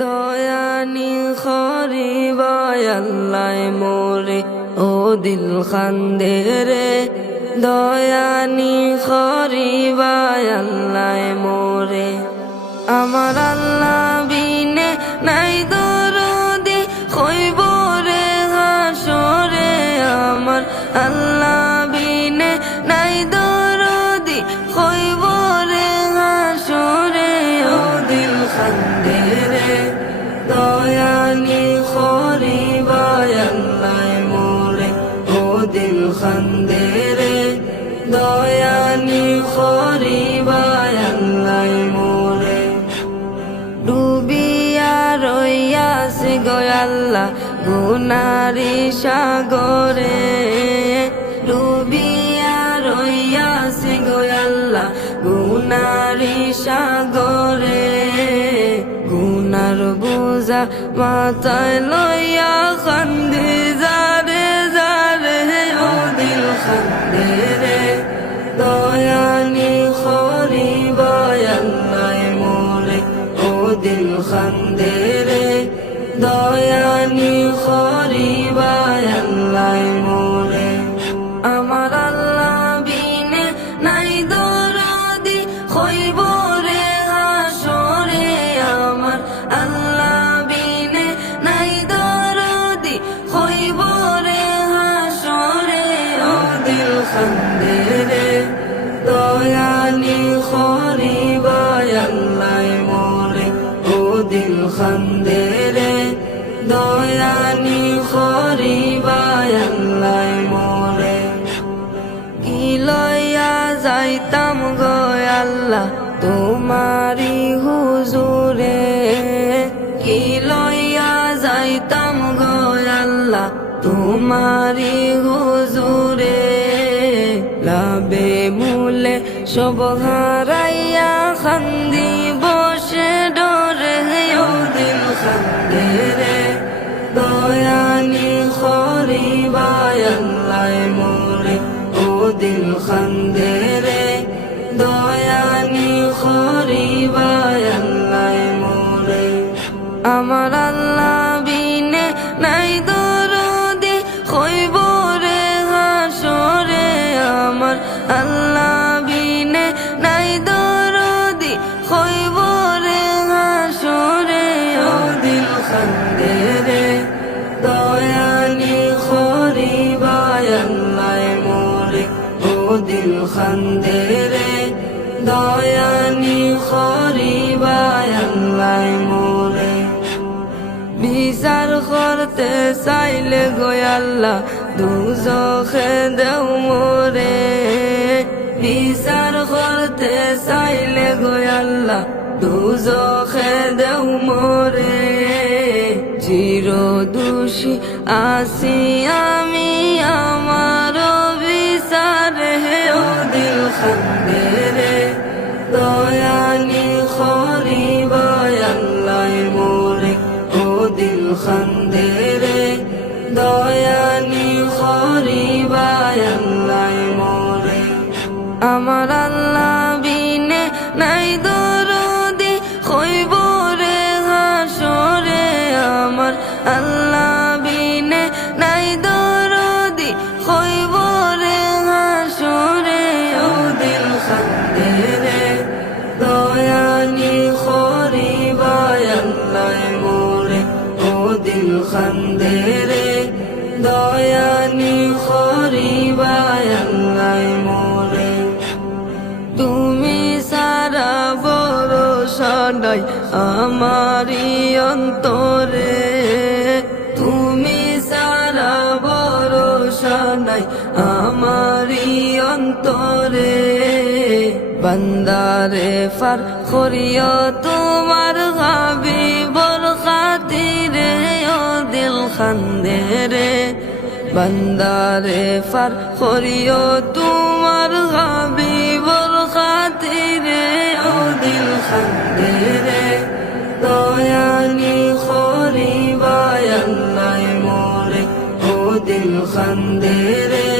দয়ানি খরিবায় আল্লাহ মোরে ও দিল খান্দে রে দয়ানি খরিবায় আল্লাহ মোরে আমার আল্লাহ বিনে নাই দরদি হইব রে হাসরে আমার আল্লাহ বিনে নাই দরদি হইব রে হাসরে ও দিল খান্দে রে দয়ানি খরিবায় আল্লাহ মোরে ও দিল খান্দে রে দয়ানি খরিবায় আল্লাহ মোরে ডুবিয়া রইয়াছে গো আল্লাহ গুনারি সাগরে ডুবিয়া রইয়াছে গো আল্লাহ গুনারি সাগরে গুনার বোঝা মাথায় লইয়া খান্দে যারে যারে ও দিল খান্দে রে দয়ানি খরিবায় আল্লাহ মোরে ও দিল খান্দে রে দয়ানি খরিবায় আল্লাহ মোরে আমার আল্লাহ বিনে নাই দরদি হইব রে হাসরে আমার আল্লাহ বিনে নাই দরদি হইব রে হাসরে ও দিল খান্দে রে দয়ানি খরিবায় আল্লাহ মোরে ও দিল খান্দে রে দয়ানি খরিবায় আল্লাহ মোরে কি লইয়া যাইতাম গো আল্লাহ তোমারি হুজুরে কি লইয়া যাইতাম গো আল্লাহ তোমারি হুজুরে লাবে মূলে সব হারাইয়া খান্দি বসে ডরে ও দিল খান্দে রে দয়ানি খরিবায় আল্লাহ মোরে ও দিল খান্দে রে দয়ানি খরিবায় আল্লাহ মোরে আমার আল্লাহ বিনে নাই দরদি হইব রে হাসরে আমার আল্লাহ বিনে নাই দরদি হইব রে হাসরে ও দিল খান্দে রে দয়ানি খরিবায় আল্লাহ মোরে ও দিল খান্দে রে দয়ানি খরিবায় আল্লাহ মোরে বিচার করতে চাইলে গো আল্লাহ দুজখে দেও মোরে বিচার করতে চাইলে গো আল্লাহ দুজখে দেও মোরে চির দোষী আসি আমি আমার বিচার হে ও দিল খান্দে রে দয়ানি খরিবায় আল্লাহ মোরে ও দিল খান্দে রে দয়ানি খরিবায় আল্লাহ মোরে আমার আল্লাহ বিনে নাই দরদি হইব রে হাসরে আমার আল্লাহ বিনে নাই দরদি হইব রে হাসরে ও দিল খান্দে রে দয়ানি খরিবায় আল্লাহ মোরে ও দিল খান্দে রে দয়ানি খরিবায় আল্লাহ মোরে তুমি সারা ভরসা নাই আমারি অন্তরে তুমি সারা ভরসা নাই আমারি অন্তরে বান্দারে ফার করিও তোমার হাবিবর খাতিরে ও দিল খান্দে রে বান্দারে ফার করিও তোমার হাবিবর খাতিরে ও দিল খান্দে রে দয়ানি খরিবায় আল্লাহ মোরে ও দিল খান্দে রে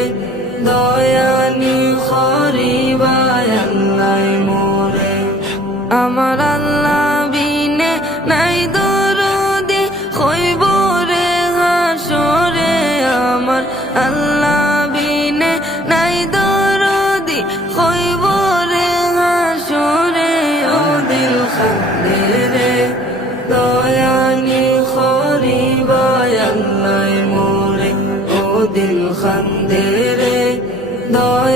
দয়ানি খরিবায় আল্লাহ মোরে আমার আল্লাহ বিনে নাই দর আল্লাহ বিনে নাই দরদি হইব রে হাসরে ও দিল খান্দে রে দয়ানি খরিবায় আল্লাহ মোরে ও দিল খান্দে রে দয়া